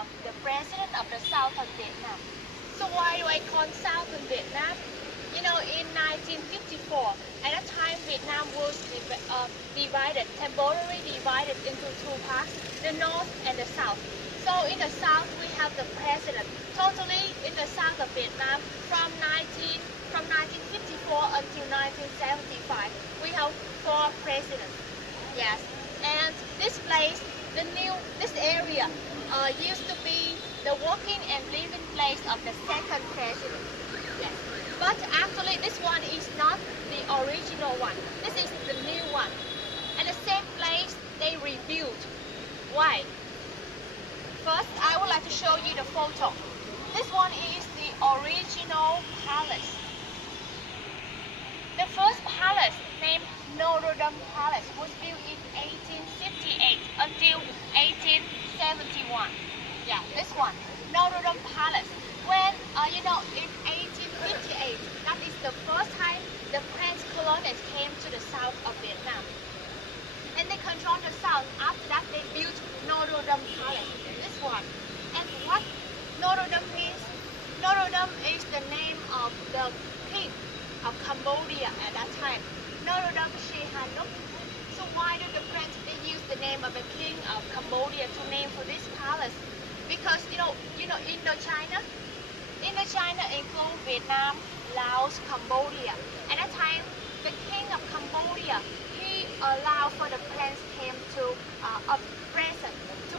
of the president of the Southern Vietnam. So why do I call Southern Vietnam? You know, in 1954, at that time Vietnam was temporarily divided into two parts, the North and the South. So in the South we have the president. Totally in the South of Vietnam from 1954 until 1975, we have 4 presidents. Yes, and this place, this area used to be the working and living place of the second president. Yes. But actually this one is not the original one. This is the new one. And the same place they rebuilt. Why? First, I would like to show you the photo. This one is the original palace. The first palace, named Notre Dame Palace, was built in 1858 until 1871. Yeah, this one, Notre Dame Palace. When, in 1858, that is the first time the French colonists came to the south of Vietnam. And they controlled the south. After that, they built Notre Dame Palace, this one. And what Notre Dame means? Notre Dame is the name of the king of Cambodia at that time. Notre Dame Sihanouk. So why did the French use the name of the king of Cambodia to name for this palace? Because Indochina includes Vietnam, Laos, Cambodia. At that time, the king of Cambodia, he allowed for the French came to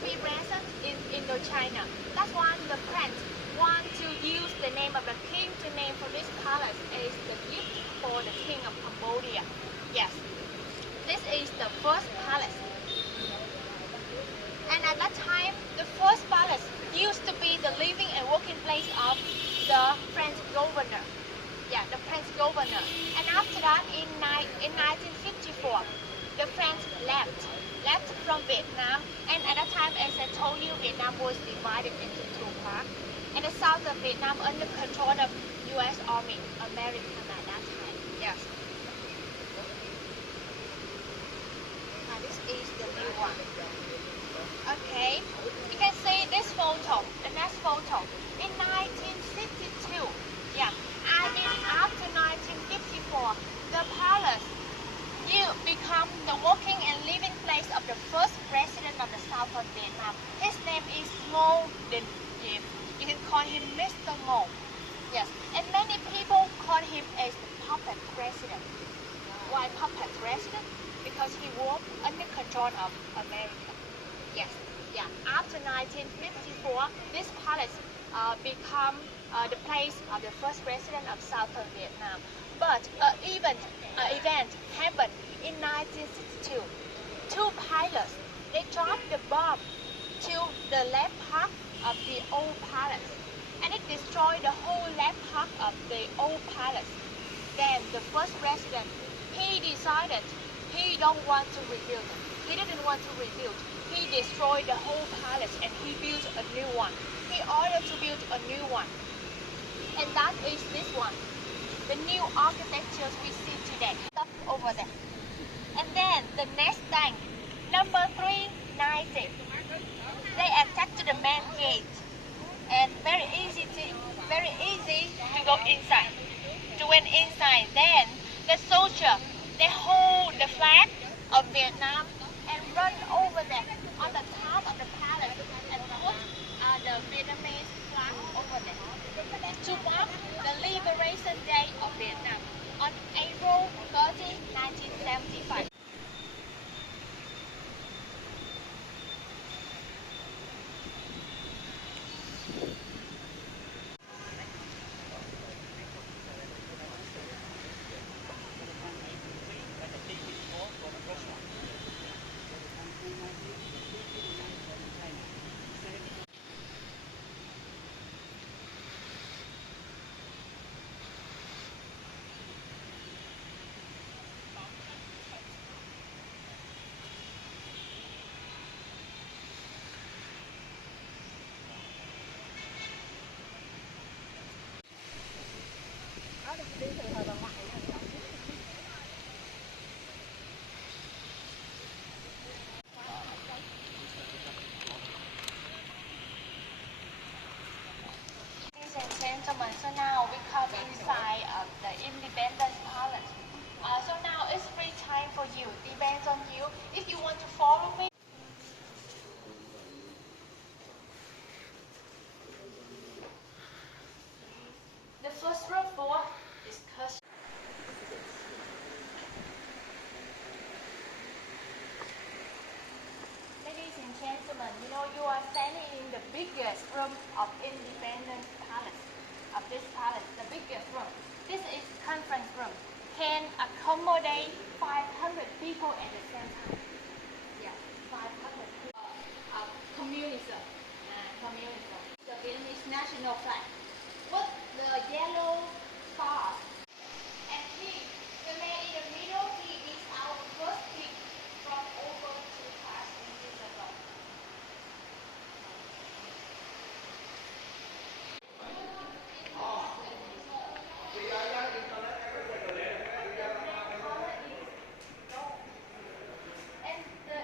be present in Indochina. That's why the French want to use the name of the king to name for this palace as the gift for the king of Cambodia. Yes, this is the first palace. And at that time, the first palace used to be the living and working place of the French governor. Yeah, the French governor. And after that, in 1954, the French left from Vietnam. And at that time, as I told you, Vietnam was divided into two parts. And the south of Vietnam under control of U.S. Army, American at that time. Yes. Now this is the new one. Okay, you can see this photo, the next photo. In 1962, yeah, I mean after 1954, the palace become the working and living place of the first president of the South of Vietnam. His name is Ngô Đình Diệm. You can call him Mr. Ngô. Yes, and many people call him as the puppet president. Why puppet president? Because he worked under control of America. Yes, yeah. After 1954, this palace become the place of the first president of Southern Vietnam. But an event happened in 1962. Two pilots, they dropped the bomb to the left part of the old palace, and it destroyed the whole left part of the old palace. Then the first president, he decided he don't want to rebuild. He didn't want to rebuild. He destroyed the whole palace and he built a new one. He ordered to build a new one. And that is this one. The new architecture we see today. Up over there. And then the next thing, number 390. They attacked the main gate. And very easy to go inside. To went inside. Then the soldier, they hold the flag of Vietnam and run over there on the top of the palace and put the Vietnamese flag over there to mark the Liberation Day of Vietnam on April 30, 1975. of Independence Palace. Of this palace, the biggest room. This is conference room. Can accommodate 500 people at the same time. Yeah, 500 people. Communism. Communism. The Vietnamese national flag. With the yellow stars. And he, the man in the middle, he is our first king from over 2,000 years ago. And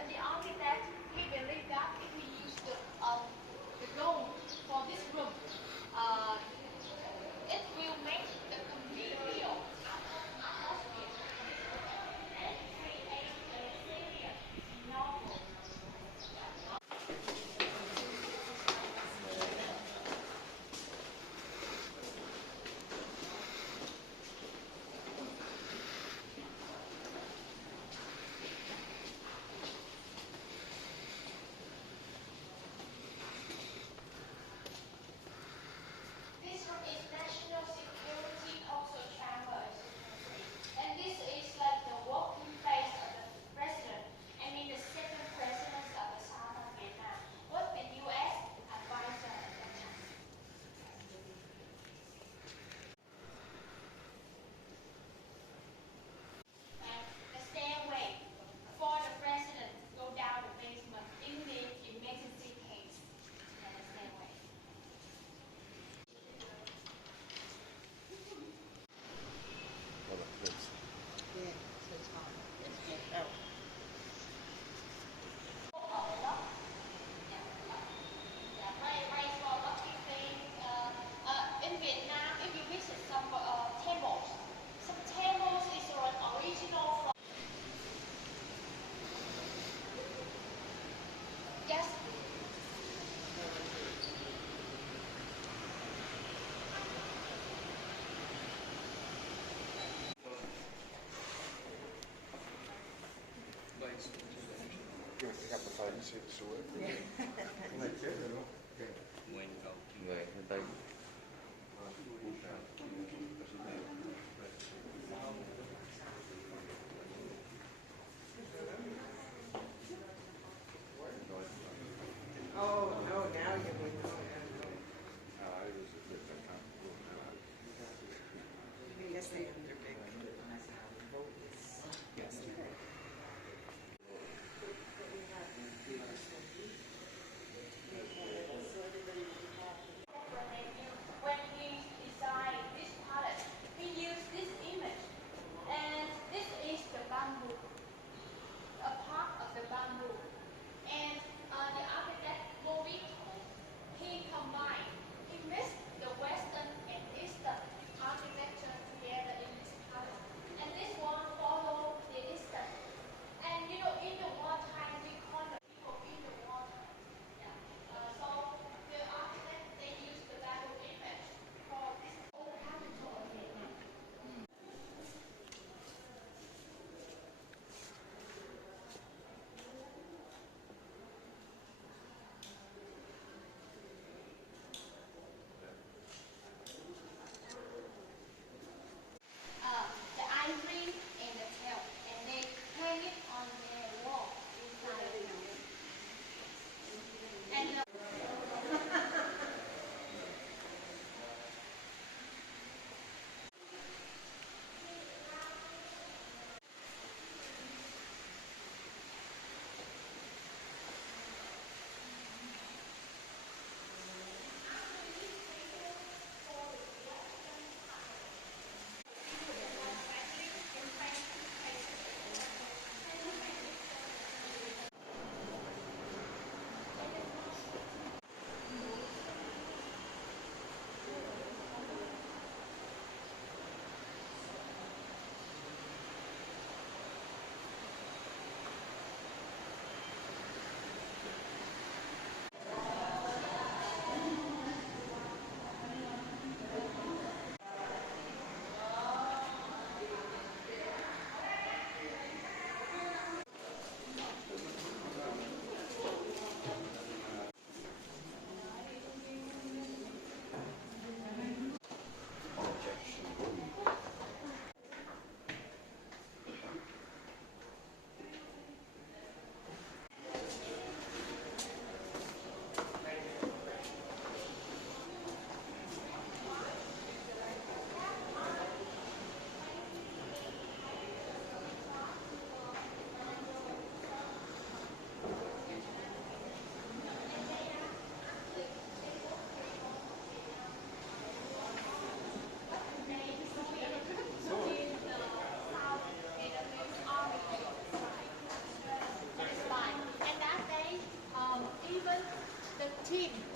the architect, he believed that if we use the gold for this room, it will make the convivial atmosphere and create a serious novel. This room is national security also chamber, as you can see. And this is like the working place of the president. I mean the second president of the South of Vietnam. With the U.S. advisor at that time. And the stairway for the president go down the basement in the emergency case. And the stairway. Yeah, so it's fine. It's out. In Vietnam, if you visit some temples is original from. Yes. Ik heb het niet zitten zo. Nee, dat Oh, no, now you would know. I guess they have their big vote is yesterday. For the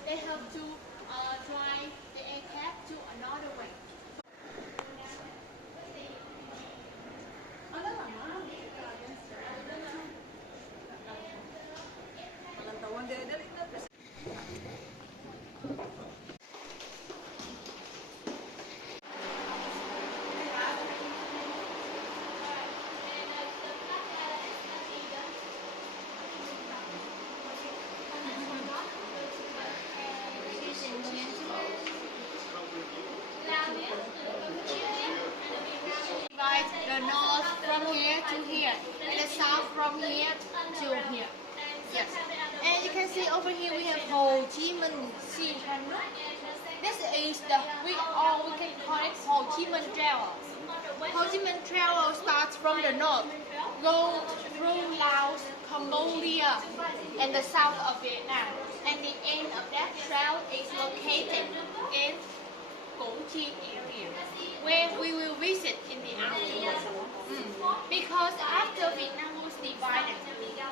they have to drive the aircraft to another way. The north from here to here, and the south from here to here. Yes. And you can see over here we have Ho Chi Minh Sea Canal. This is the we can call it Ho Chi Minh Trail. Ho Chi Minh Trail starts from the north, go through Laos, Cambodia, and the south of Vietnam. And the end of that trail is located in Củ Chi area, where we will visit in the afternoon. Because after Vietnam was divided,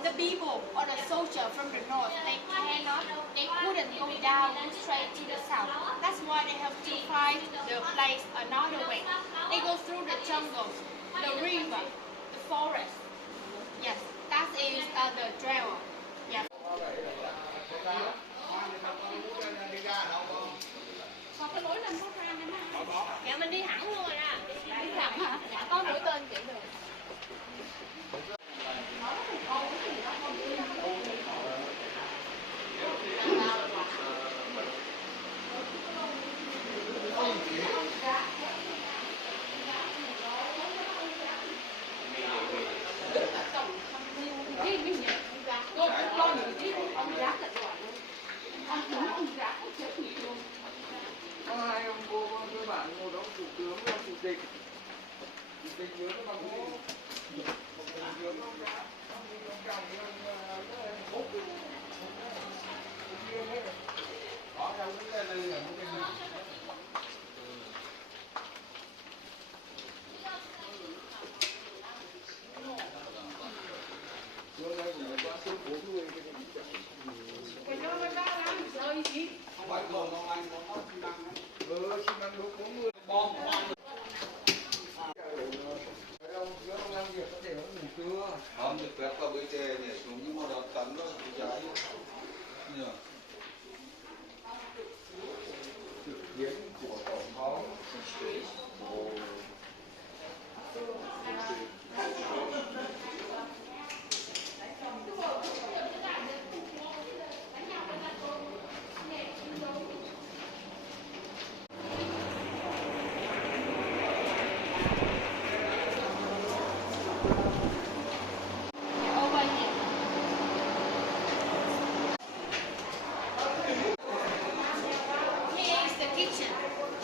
the people or the soldier from the north, they couldn't go down straight to the south. That's why they have to find the place another way. They go through the jungles, the river, the forest. Yes, that is the trail. Yes. Còn cái lối lên khó khăn em á. Dạ mình đi hẳn luôn rồi nè. Đi thẳng hả? Dạ có mũi tên chỉ được. Có hai ông cô con các bạn ngồi đó thủ tướng và chủ tịch nhớ các bạn ngô một thủ tướng ông đã ông chồng ông Úc kia hết đó trong cái đây là một cái gì bữa nay cũng có số 40 cái nó làm rơi gì không phải còn ông anh có xi măng đấy xi măng đúng 40 bom ông làm việc có thể nó ngủ trưa không được phép vào bơi chè nhảy xuống nhưng mà đó tấn nó bị cháy nhờ thực hiện của tổng thống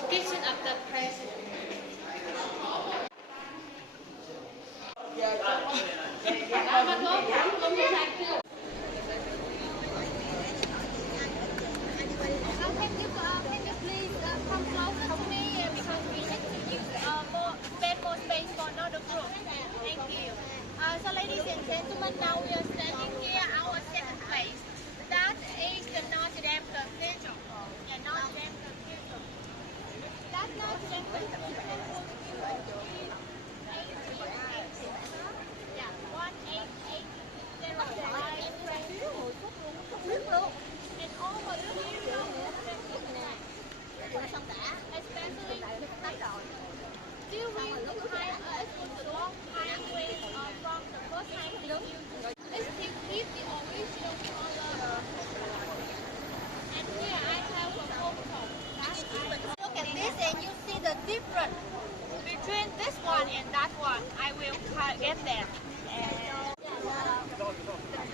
kitchen of the president. Can you please come closer to me because we need to use spend more space for another group. Thank you. So ladies and gentlemen, now we are standing here our second place. That is the Notre Dame Cathedral. Yeah, Notre Dame Cathedral. That Notre Dame Cathedral is 1880. Yeah, 1880. And over here, especially during the time, it was a long time when from the first time they used it. It still keep the original color. And here I have a photo. Look at this and you see the difference between this one and that one. I will get them. The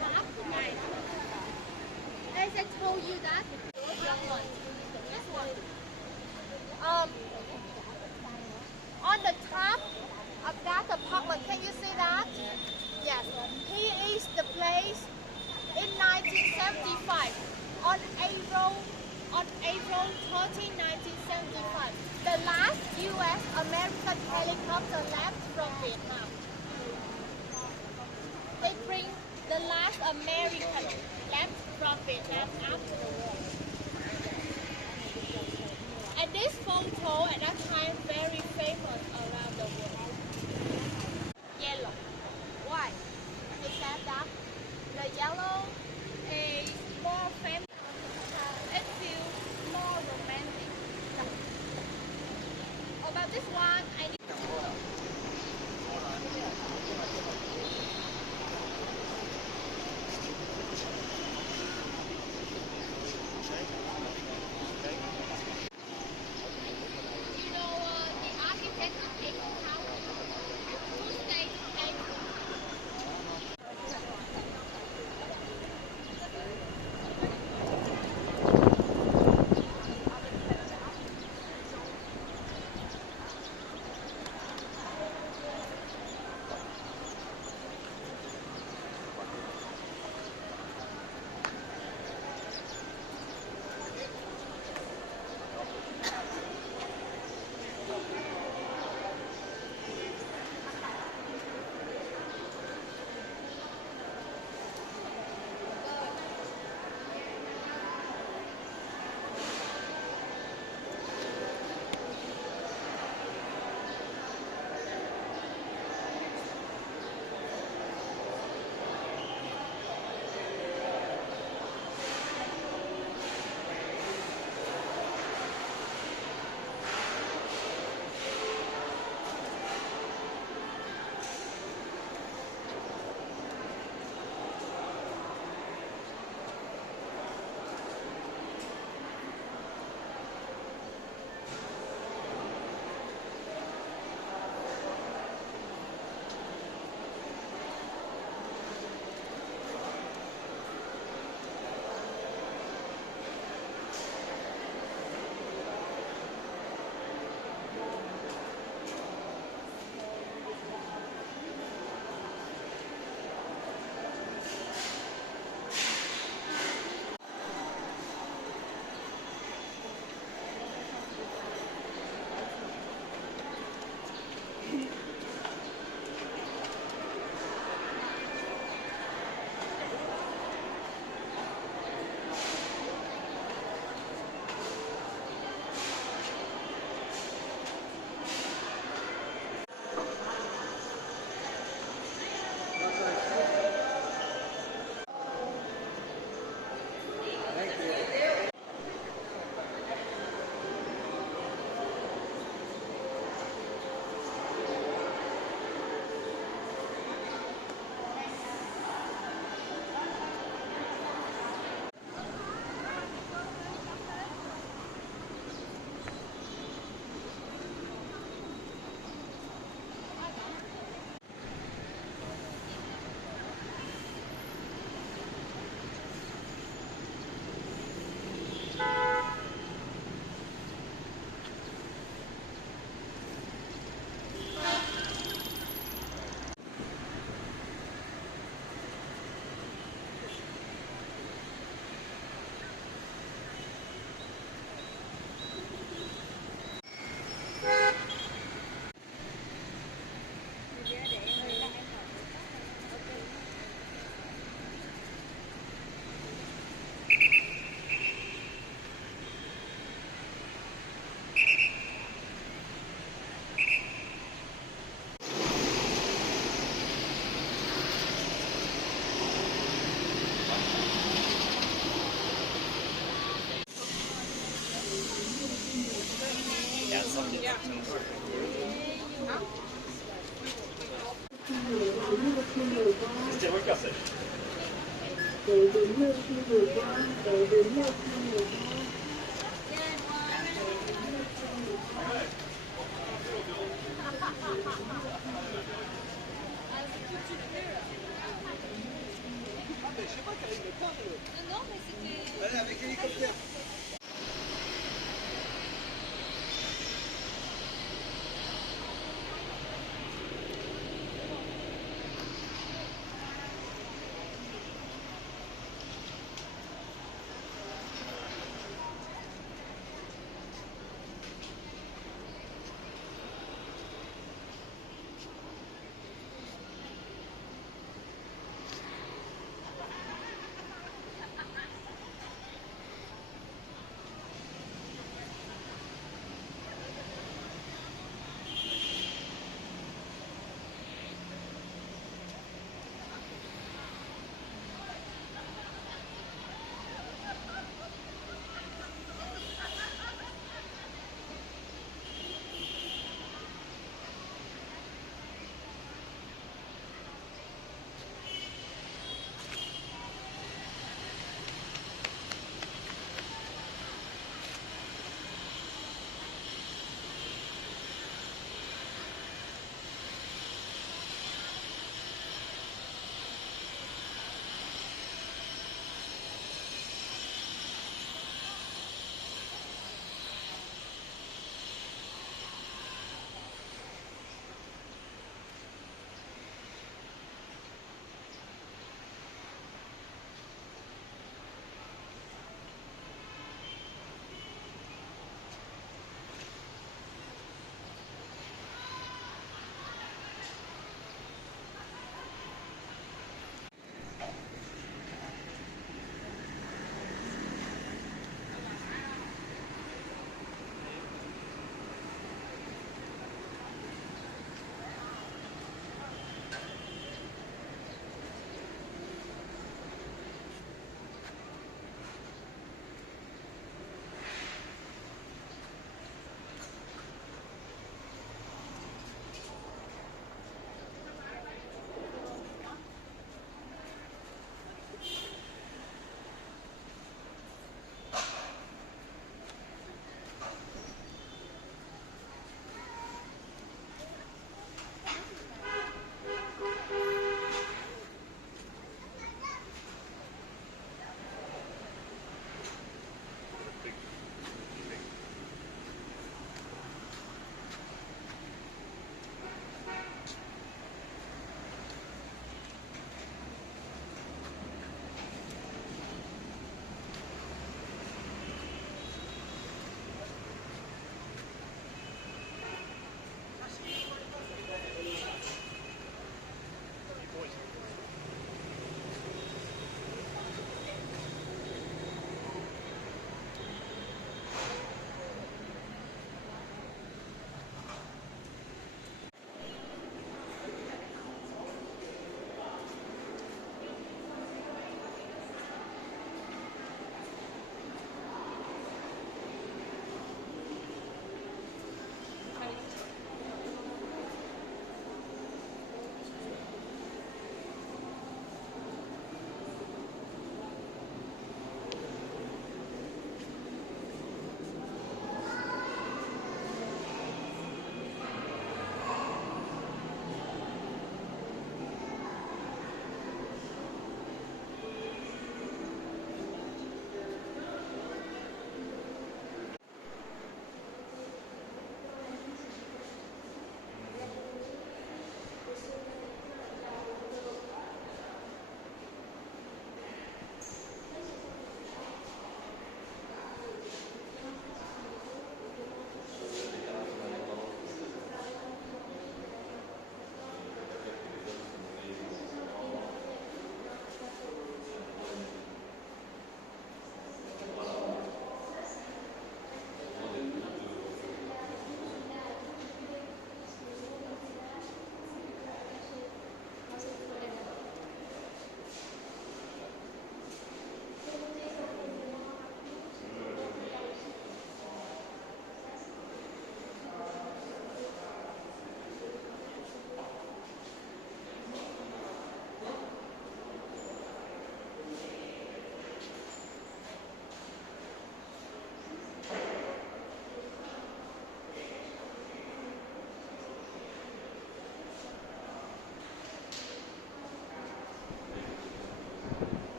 top, nice. As I told you that, this one. On the top of that apartment, can you see that? Yes. Here is the place in 1975. On April 13, 1975, the last U.S. American helicopter left from Vietnam. They bring the last American left from Vietnam after the war. And this photo at that time very famous around the world. Yellow, white, is that dark? The yellow is more famous. It feels more romantic. About this one, I need. You know the architect of this tower, who stays anchor.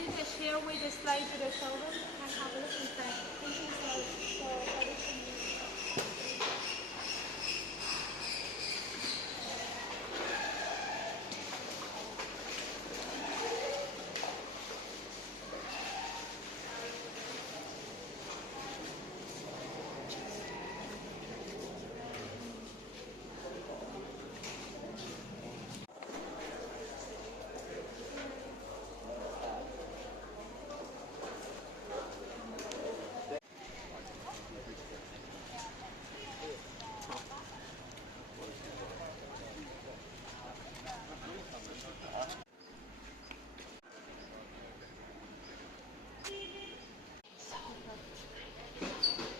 you can share with the slide to the children and have a look inside. This is so traditional.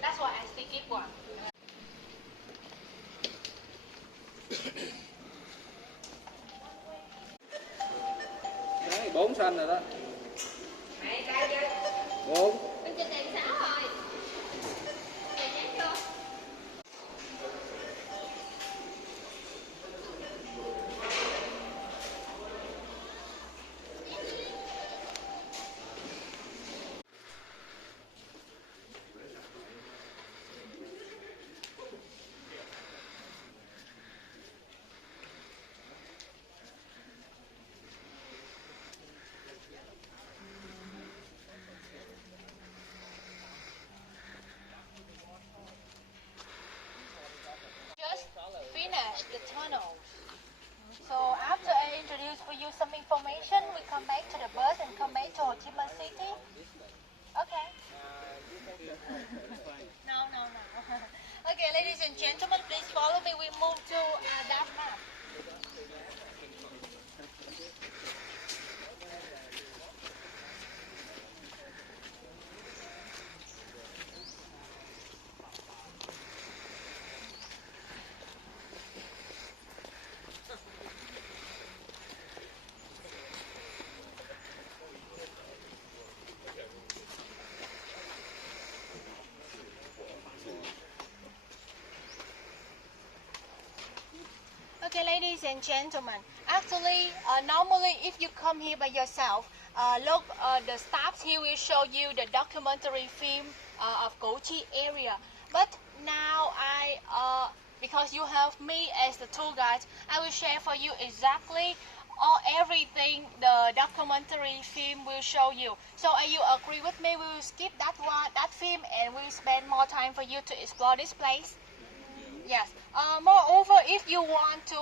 That's why I still keep one. Đấy, 4 xanh rồi đó. 4. Bên trên đèn 6 rồi. Đèn nhắc chưa? Just finished the tunnel. So after I introduce for you some information, we come back to the bus and come back to Ho Chi Minh City. Okay. No. Okay, ladies and gentlemen, please follow me. We move to that map. Okay, ladies and gentlemen, actually, normally if you come here by yourself, look, the staff here will show you the documentary film of Kochi area. But now because you have me as the tour guide, I will share for you exactly everything the documentary film will show you. So you agree with me? We will skip that film, and we will spend more time for you to explore this place. Yes. Moreover, if you want to,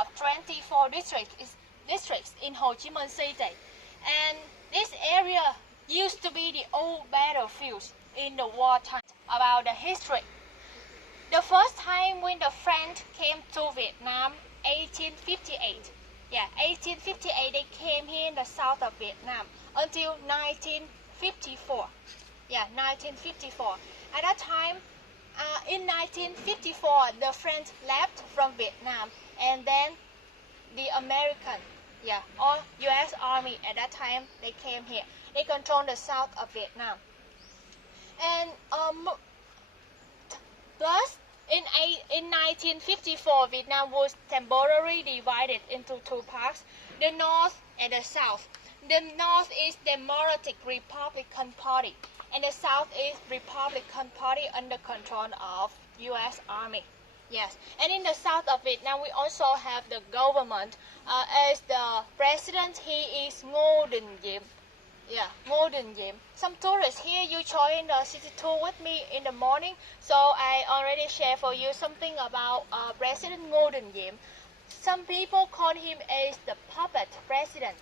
of 24 districts in Ho Chi Minh City, and this area used to be the old battlefields in the wartime. About the history, the first time when the French came to Vietnam, 1858. Yeah, 1858 they came here in the south of Vietnam until 1954. Yeah, 1954. At that time, in 1954, the French left from Vietnam, and then the American, or U.S. Army at that time, they came here. They controlled the south of Vietnam. And plus, in 1954, Vietnam was temporarily divided into two parts, the North and the South. The North is Democratic Republican Party, and the South is Republican Party under control of U.S. Army. Yes, and in the south of Vietnam, we also have the government. As the president, he is Ngo Dinh Diem. Yeah, Ngo Dinh Diem. Some tourists here, you join the city tour with me in the morning, so I already share for you something about President Ngo Dinh Diem. Some people call him as the puppet president.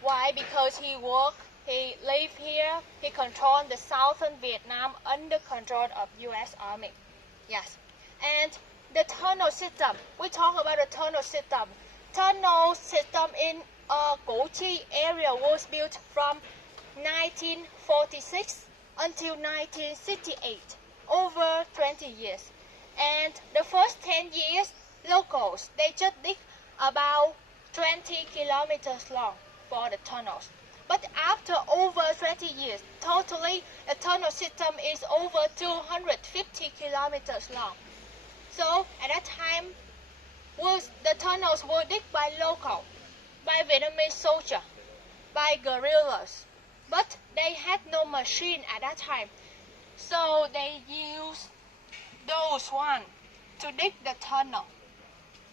Why? Because he live here, he controlled the southern Vietnam under control of U.S. Army. Yes. And the tunnel system, we talk about the tunnel system. Tunnel system in Kochi area was built from 1946 until 1968, over 20 years. And the first 10 years, locals, they just dig about 20 kilometers long for the tunnels. But after over 20 years, totally, the tunnel system is over 250 kilometers long. So, at that time, the tunnels were digged by local, by Vietnamese soldiers. by guerrillas, but they had no machine at that time, so they used those one to dig the tunnel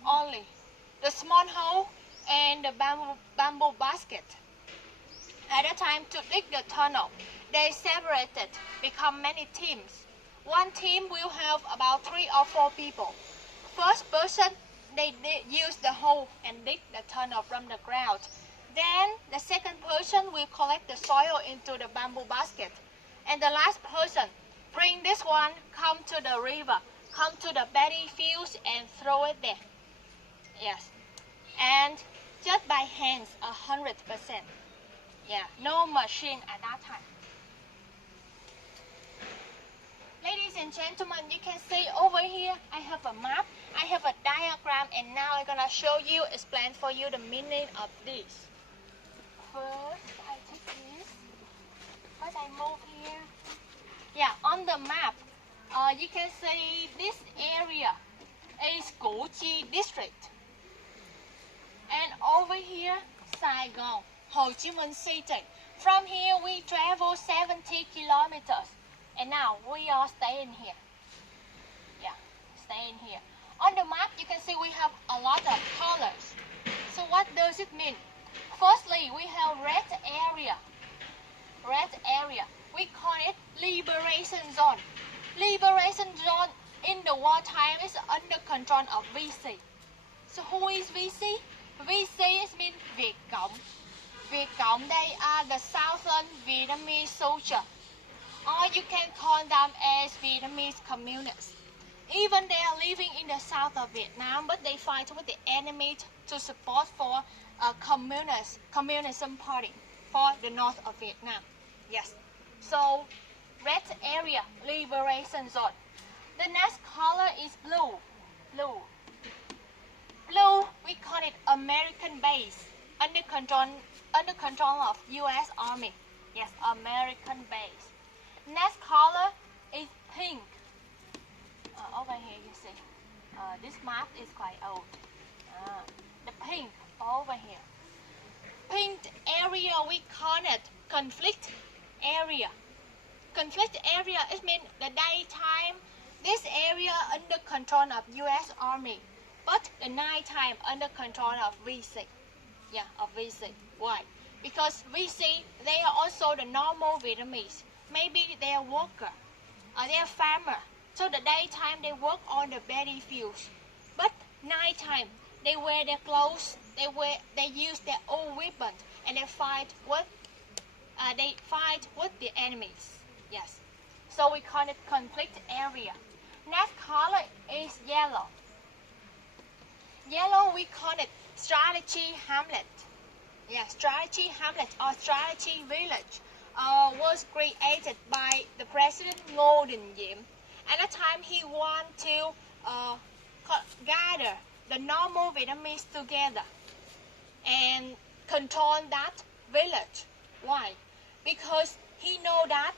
only, the small hole and the bamboo basket. At that time, to dig the tunnel, they separated, become many teams. One team will have about 3 or 4 people. First person, they use the hoe and dig the tunnel from the ground. Then the second person will collect the soil into the bamboo basket. And the last person, bring this one, come to the river, come to the paddy fields and throw it there. Yes. And just by hands, 100%. Yeah, no machine at that time. Ladies and gentlemen, you can see over here, I have a map, I have a diagram, and now I'm gonna show you, explain for you the meaning of this. First, I take this. First, I move here. Yeah, on the map, you can see this area is Củ Chi district. And over here, Saigon, Ho Chi Minh City. From here, we travel 70 kilometers. And now, we are staying here. Yeah, staying here. On the map, you can see we have a lot of colors. So what does it mean? Firstly, we have red area. Red area. We call it liberation zone. Liberation zone in the wartime is under control of VC. So who is VC? VC means Việt Cộng. Việt Cộng, they are the southern Vietnamese soldier. Or you can call them as Vietnamese communists. Even they are living in the south of Vietnam, but they fight with the enemy to support for a communism party for the north of Vietnam. Yes. So, red area, liberation zone. The next color is blue. Blue. Blue, we call it American base, under control of U.S. Army. Yes, American base. Next color is pink. Over here you see, this map is quite old. The pink over here. Pink area, we call it conflict area. Conflict area, it means the daytime, this area under control of U.S. Army, but the nighttime under control of VC. Yeah, of VC. Why? Because VC, they are also the normal Vietnamese. Maybe they are worker, or they are farmer. So the daytime they work on the paddy fields, but nighttime they wear their clothes, they use their old weapons, and they fight with the enemies. Yes. So we call it conflict area. Next color is yellow. Yellow, we call it strategy hamlet. Yeah, strategy hamlet or strategy village was created by the President Ngô Đình Diệm. At that time, he wanted to gather the normal Vietnamese together and control that village. Why? Because he know that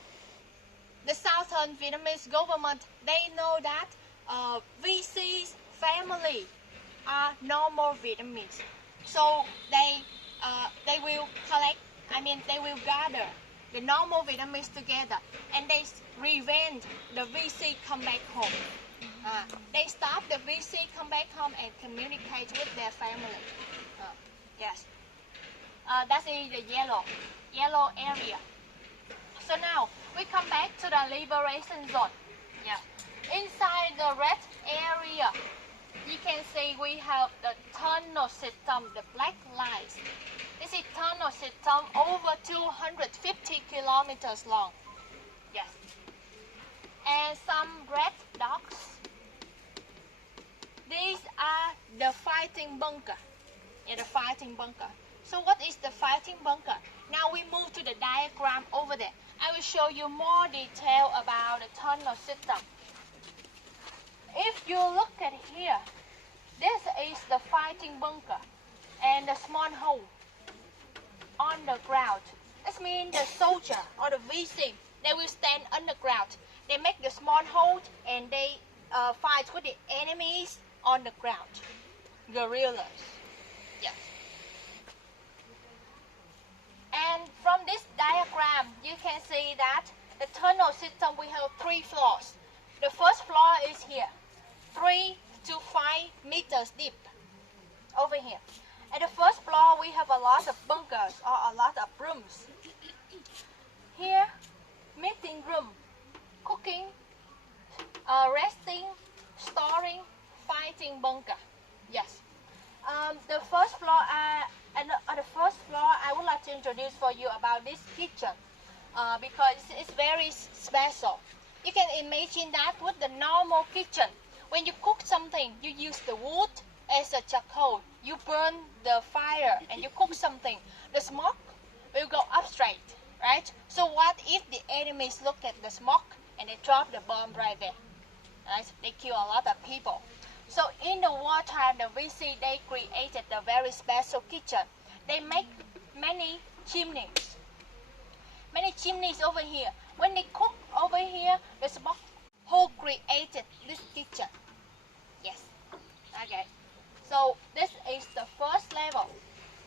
the Southern Vietnamese government, they know that VC's family are normal Vietnamese. So they will they will gather the normal Vietnamese together and they prevent the VC come back home. They stop the VC come back home and communicate with their family. Yes. That is the yellow area. So now we come back to the liberation zone. Yeah. Inside the red area, you can see we have the tunnel system, the black lines. This is tunnel system over 250 kilometers long. Yes. And some red dots. These are the fighting bunker. Yeah, the fighting bunker. So what is the fighting bunker? Now we move to the diagram over there. I will show you more detail about the tunnel system. If you look at here, this is the fighting bunker and the small hole on the ground. This means the soldier or the VC, they will stand underground. They make the small hole and they fight with the enemies on the ground. Guerrillas. Yes. And from this diagram, you can see that the tunnel system, we have 3 floors. The first floor is here, 3 to 5 meters deep over here. At the first floor, we have a lot of bunkers or a lot of rooms. Here, meeting room, cooking, resting, storing, fighting bunker. Yes. The first floor, and on the first floor, I would like to introduce for you about this kitchen because it's very special. You can imagine that with the normal kitchen, when you cook something, you use the wood as a charcoal. You burn the fire and you cook something. The smoke will go up straight, right? So what if the enemies look at the smoke and they drop the bomb right there? Right? They kill a lot of people. So in the wartime, the VC, they created a very special kitchen. They make many chimneys. Many chimneys over here. When they cook over here, the smoke who created this kitchen. Yes. Okay. So this is the first level.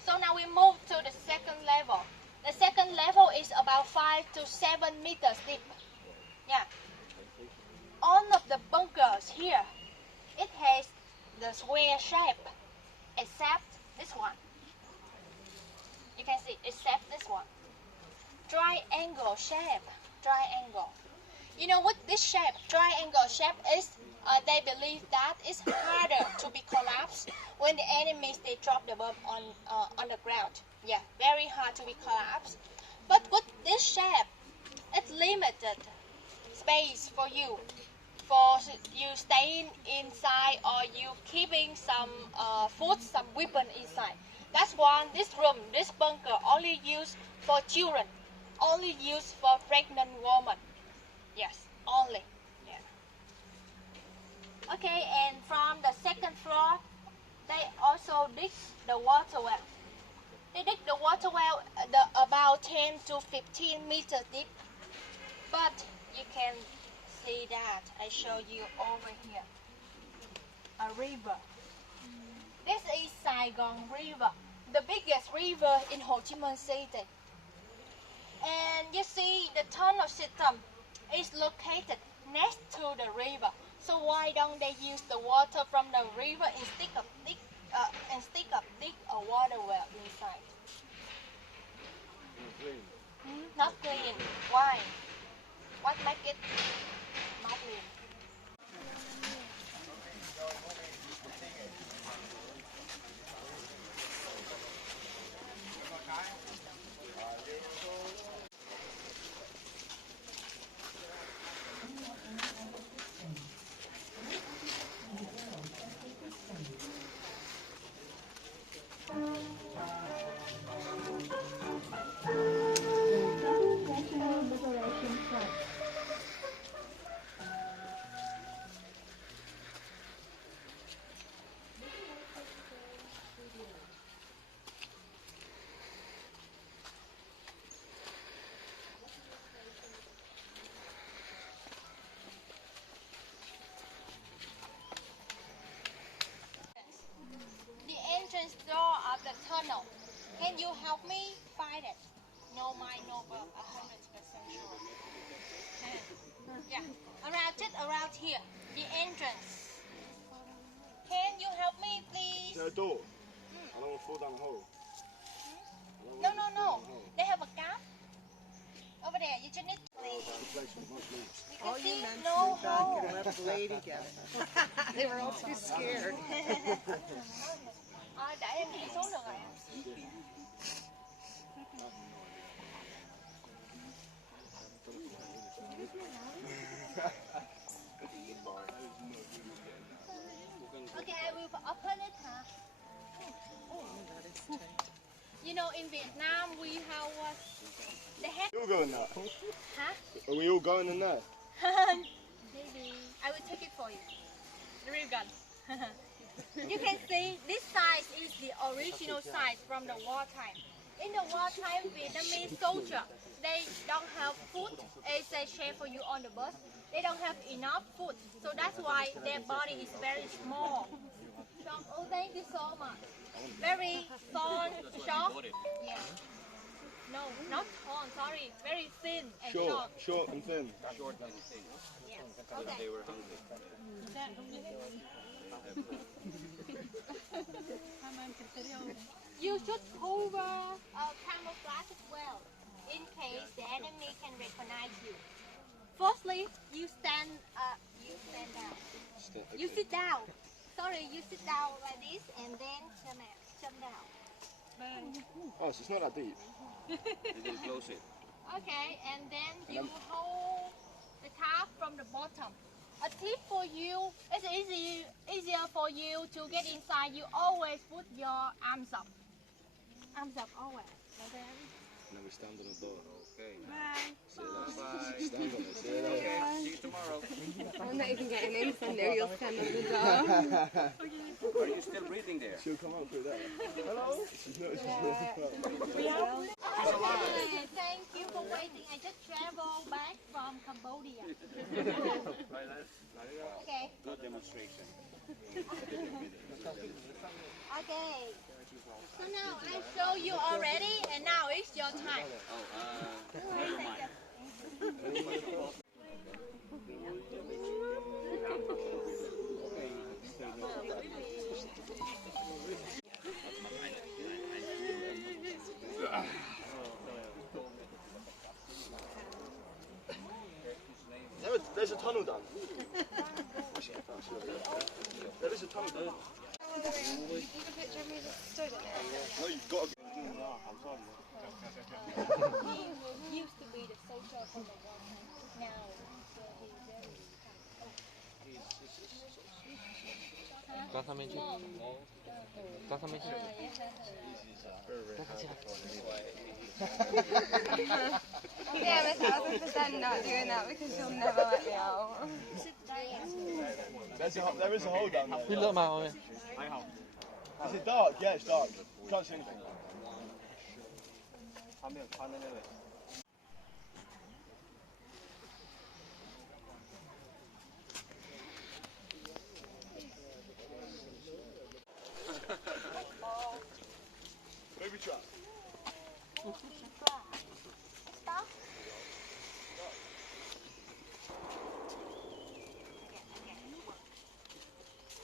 So now we move to the second level. The second level is about 5 to 7 meters deep. Yeah. All of the bunkers here, it has the square shape, except this one. You can see, except this one. Triangle shape, triangle. You know what this shape, triangle shape is? They believe that it's harder to be collapsed when the enemies, they drop the bomb on the ground. Yeah, very hard to be collapsed. But with this shape, it's limited space for you. For you staying inside or you keeping some food, some weapon inside. That's why this room, this bunker, only used for children, only used for pregnant women. Yes, only. Yeah. Okay, and from the second floor, they also dig the water well. They dig the water well about 10 to 15 meters deep, but you can see that I show you over here a river. This is Saigon River, the biggest river in Ho Chi Minh City. And you see the tunnel system is located next to the river. So why don't they use the water from the river instead of dig a water well inside? Not clean. Why? What make it not clean? Door of the tunnel. Can you help me find it? No, no, but 100% sure. Yeah, around here, the entrance. Can you help me, please? Is there a door? I don't want to fall down the hole. No. They have a gap over there. You just need to please. All you men no back hole. and let the lady get it. They were all too scared. Để em đi xuống được rồi. Okay, I will open it. You know, in Vietnam we have they have. We all go in that. Huh? Are we all going in there? Maybe I will take it for you. The real gun. You can see this size is the original size from the wartime. In the wartime, Vietnamese soldiers, they don't have food as they share for you on the bus. They don't have enough food, so that's why their body is very small. So, oh, thank you so much. Very soft, soft. Yeah. No, not tall. Sorry, very thin and Short, short. short and thin. Short and thin. Yeah. Because Okay. they were hungry. You should cover camouflage as well, in case the enemy can recognize you. Firstly, you stand down. You sit down. Sorry, you sit down like this and then jump down. Oh, so it's not that deep. And then close it. Okay, and then you hold the calf from the bottom. A tip for you, it's easier for you to get inside. You always put your arms up. Arms up always. Okay. And then we stand on the door. Okay. Bye. Bye. Stand on it. See you later. Okay. See you tomorrow. I'm not even getting in, so no, you'll stand on the door. Are you still breathing there? She'll come out through there. Hello? She's not. Okay, thank you for waiting. I just traveled back from Cambodia. Okay. Good demonstration. Okay. So now I show you already, and now it's your time. Never mind. There's a tunnel down. There is a tunnel down. You took a picture of me just stood in it. No, you've got to. He used to be the soldier for the war. Now he's very. Yeah, I'm 1,000% not doing that because you'll never let me out. There is a hole down there. Is it dark? Yeah, it's dark. You can't see anything. Maybe try. Stop.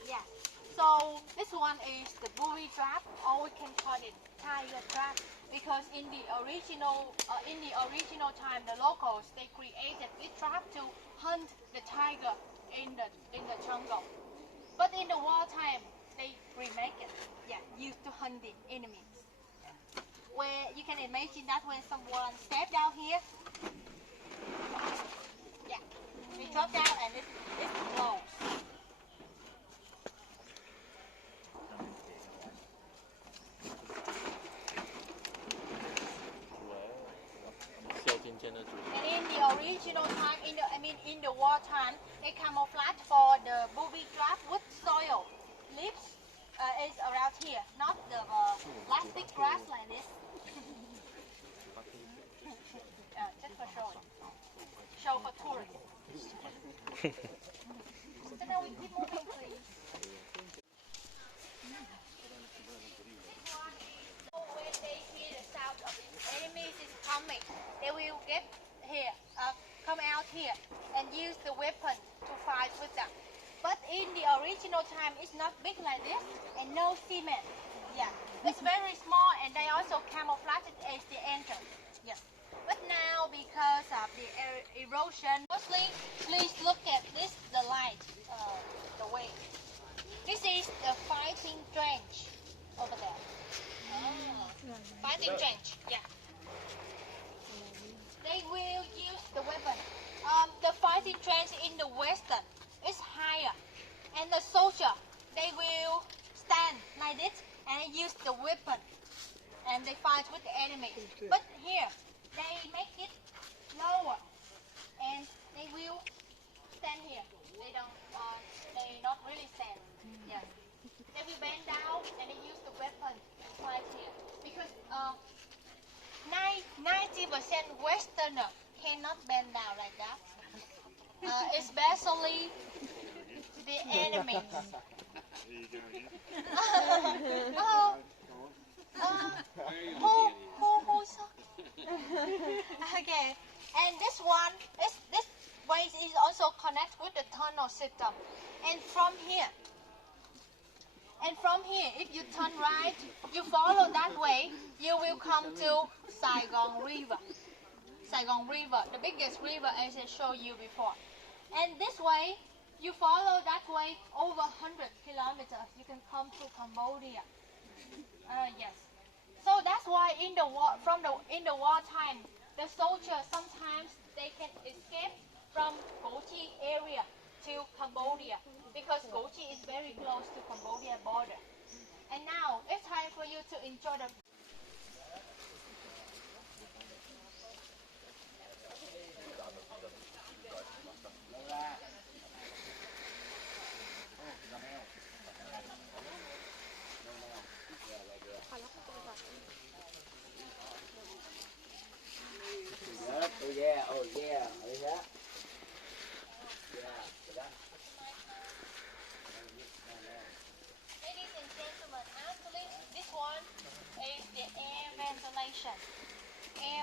Yeah. So this one is the booby trap, or we can call it tiger trap, because in the original time, the locals they created this trap to hunt the tiger in the jungle. But in the wartime, they remake it. Yeah, used to hunt the enemies. Where you can imagine that when someone step down here, yeah, they drop down and it blows. And in the original time, in the wartime, they camouflage for the booby trap with soil. Leaves is around here, not the plastic grass like this. Just for showing. Show for tourists. So now we keep moving, please. When they hear the sound of enemies is coming, they will come out here and use the weapon to fight with them. But in the original time, it's not big like this and no cement. Yeah, it's very small and they also camouflage it as the entrance. Yeah. But now, because of the erosion, mostly, please look at this, the light, the way. This is the fighting trench over there. Fighting trench, yeah. They will use the weapon. The fighting trench in the western is higher, and the soldier they will stand like this and use the weapon, and they fight with the enemy. But here they make it lower, and they will stand here. They not really stand. Yes, they will bend down and they use the weapon to fight here because 90% Westerner cannot bend down like that. Especially the enemies. Okay, and this one is this way is also connect with the tunnel system, and from here, if you turn right, you follow that way, you will come to Saigon River. Saigon River, the biggest river as I showed you before. And this way, you follow that way over 100 kilometers, you can come to Cambodia. Yes. So that's why in the wartime, the soldiers sometimes they can escape from Gochi area to Cambodia because Gochi is very close to Cambodia border. And now it's time for you to enjoy the Oh yeah, oh yeah, is that? Ladies and gentlemen, actually this one is the air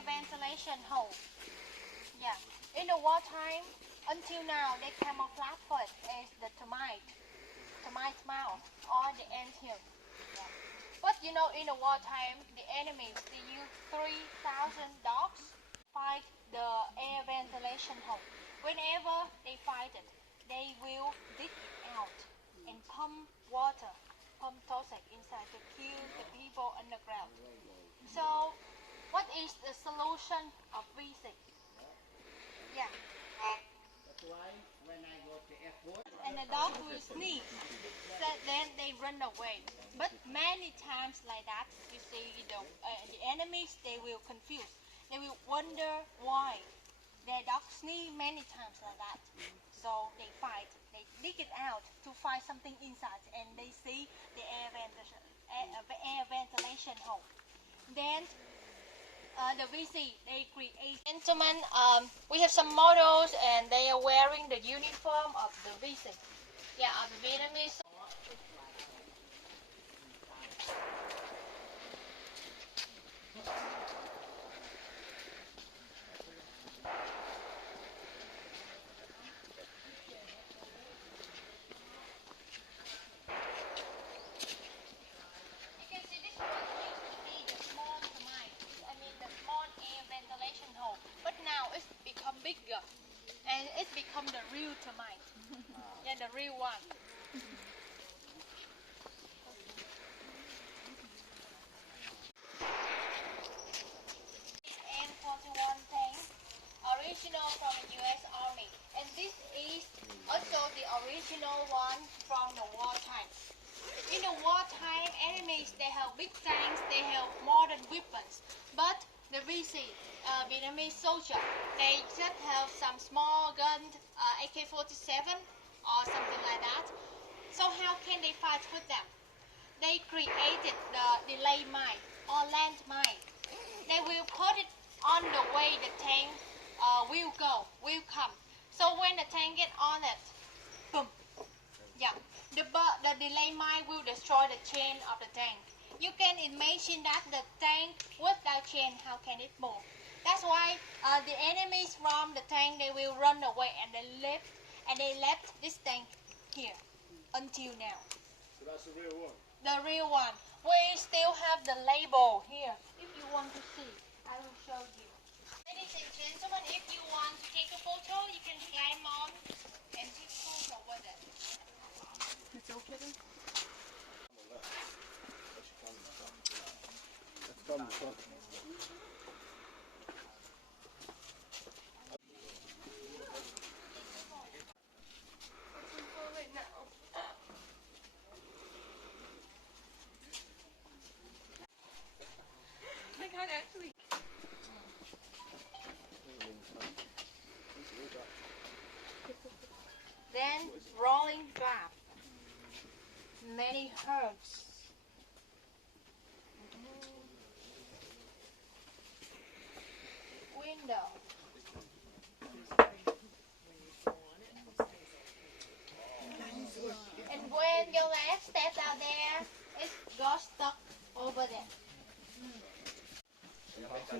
ventilation hole. Yeah, in the wartime, until now they camouflage for it as the termite mouth or the anthill. Yeah. But you know, in the wartime, the enemies they use 3,000 dogs fight the air ventilation hole. Whenever they fight it, they will dig it out and pump water, pump toxic inside to kill the people underground. So, what is the solution of VC? Yeah. That's why when I go to airport, And the dog will sneeze, so then they run away. But many times like that, you see the enemies, they will confuse. They will wonder why their dog sneeze many times like that. So they fight. They dig it out to find something inside, and they see the air ventilation hole. Then the VC they create. Gentlemen, we have some models, and they are wearing the uniform of the VC. Yeah, of the Vietnamese. Bigger, and it's become the real termite. Yeah, the real one. N41 tank, original from the U.S. Army, and this is also the original one from the wartime. In the wartime, enemies they have big tanks, they have modern weapons, but the VC, Vietnamese soldier, they just have some small gun, AK-47 or something like that. So how can they fight with them? They created the delay mine or land mine. They will put it on the way the tank will come. So when the tank get on it, boom, yeah, the delay mine will destroy the chain of the tank. You can imagine that the tank without chain, how can it move? That's why the enemies from the tank, they will run away, and they left this tank here until now. So that's the real one? The real one. We still have the label here. If you want to see, I will show you. Ladies and gentlemen, if you want to take a photo, you can climb on and take a photo with it. It's okay. Come, come. I can't actually. Then rolling drop. Many herbs. Window. And when your leg steps out there, it got stuck over there.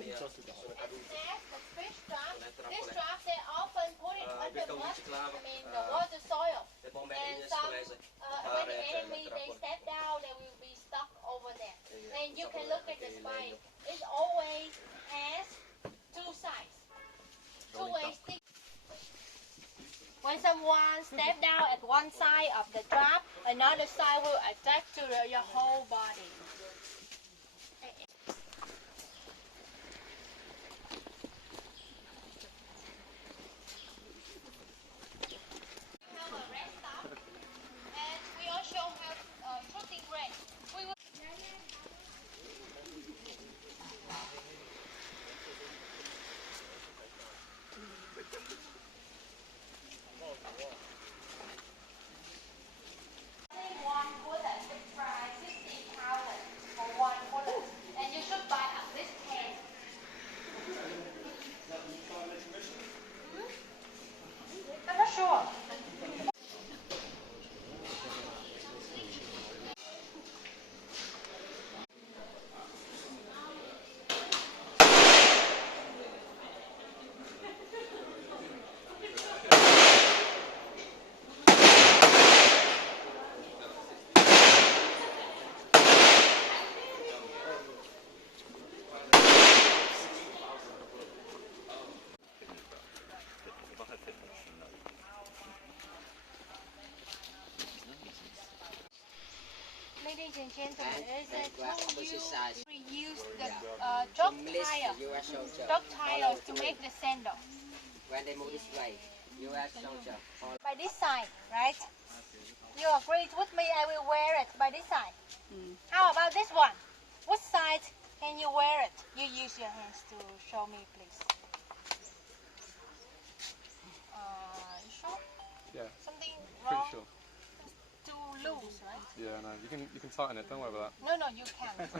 the fish trap. This trap they often put it under mud, the water soil. And some when the enemy they step down, they will be stuck over there. And you can look at the spine. It always has two sides, two-way stick. When someone step down at one side of the trap, another side will attach to your whole body. Ladies and gentlemen, we use the dog tile to make the sandal. When they move this way, U.S. soldier. By this side, right? You agree with me? I will wear it by this side. How about this one? Which side can you wear it? You use your hands to show me, please. You sure? Yeah, Something pretty wrong? sure. Too loose, right? Yeah, no, you can tighten it. Don't worry about No, you can't. So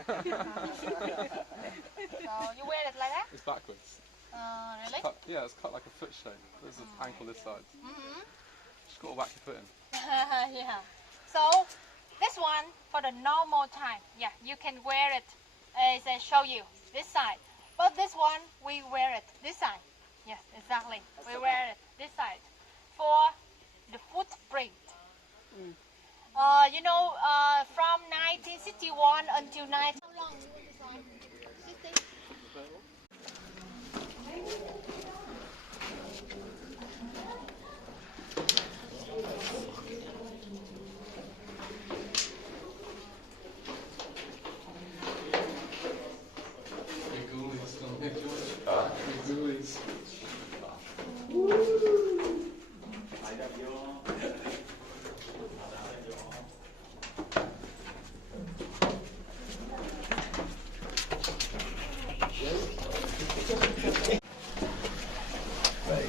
you wear it like that? that. It's backwards. Really? It's cut like a foot shape. There's an ankle this side. Mm-hmm. Just got to whack your foot in. Yeah. So this one for the normal time. Yeah, you can wear it as I show you this side. But this one we wear it this side. Yes, exactly. We wear it this side for the foot braid. From 1961 until 19. How long is this one? 60?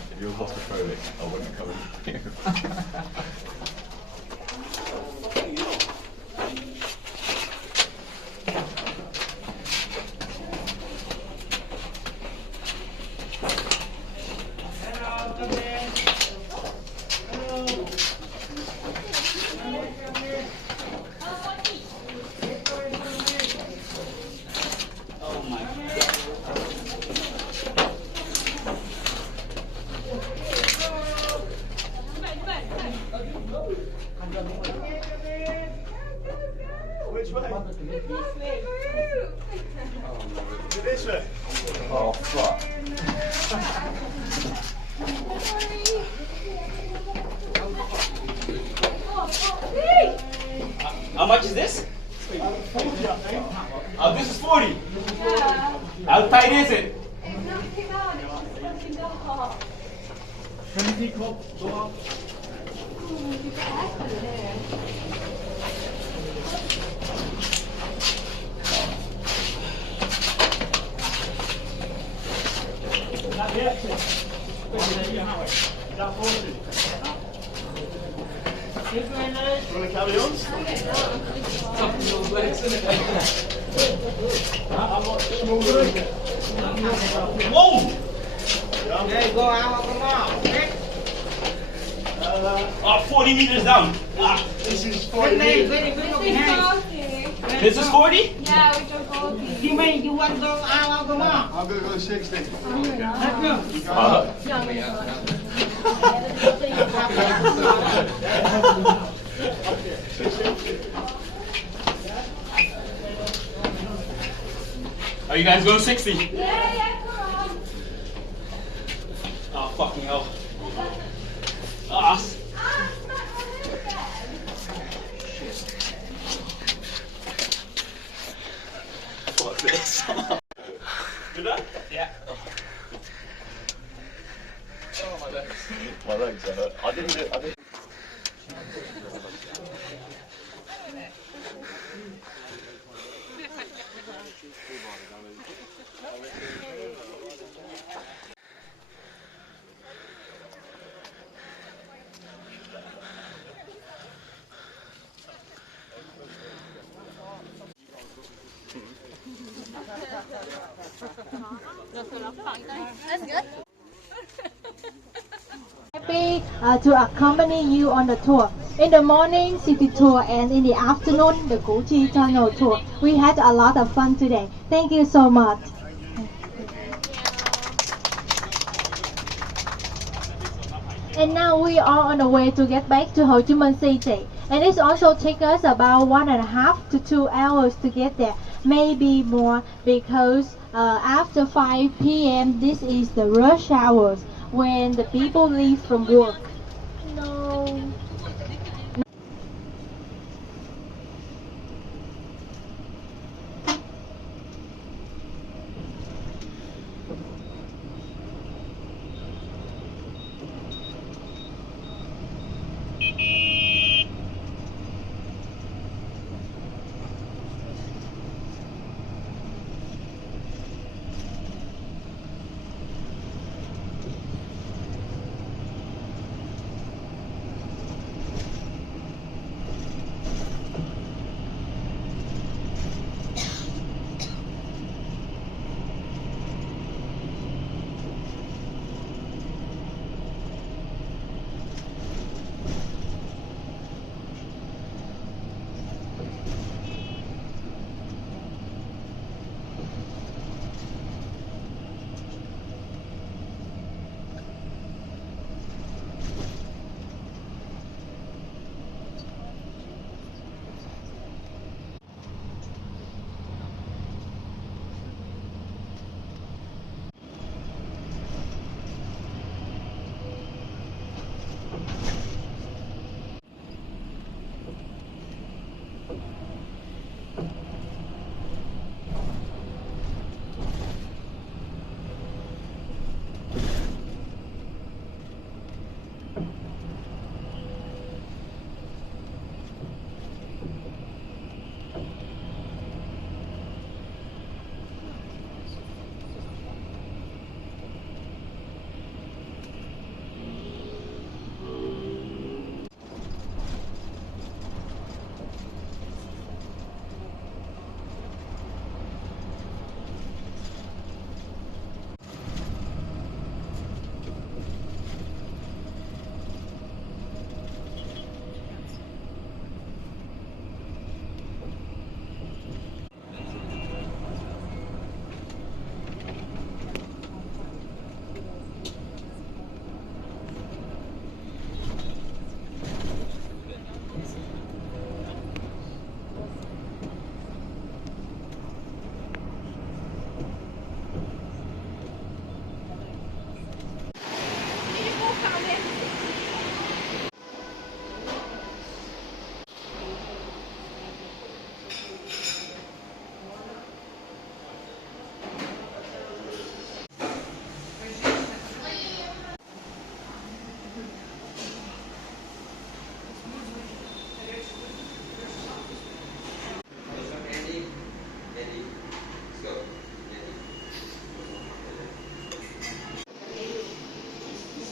If you're claustrophobic, I wouldn't come with you. Which way? This way. Oh, fuck. How much is this? Oh, this is 40. How tight is it? You want to carry on? Whoa! Hey, go out, come on. 40 meters down. This is 40 meters. Very good. This is 40? Yeah, we took 40. You want to go out come on? I'm going to go 60. Are you guys going 60? Yeah, come on. Oh, fucking hell. Ah. Fuck this. Good luck? Yeah. Oh, my legs. My legs are hurt. I didn't. That's good. Happy to accompany you on the tour. In the morning, city tour, and in the afternoon, the Gucci tunnel tour. We had a lot of fun today. Thank you so much. And now we are on the way to get back to Ho Chi Minh City. And it also takes us about 1.5 to 2 hours to get there. Maybe more because after 5 p.m. this is the rush hours when the people leave from work. No.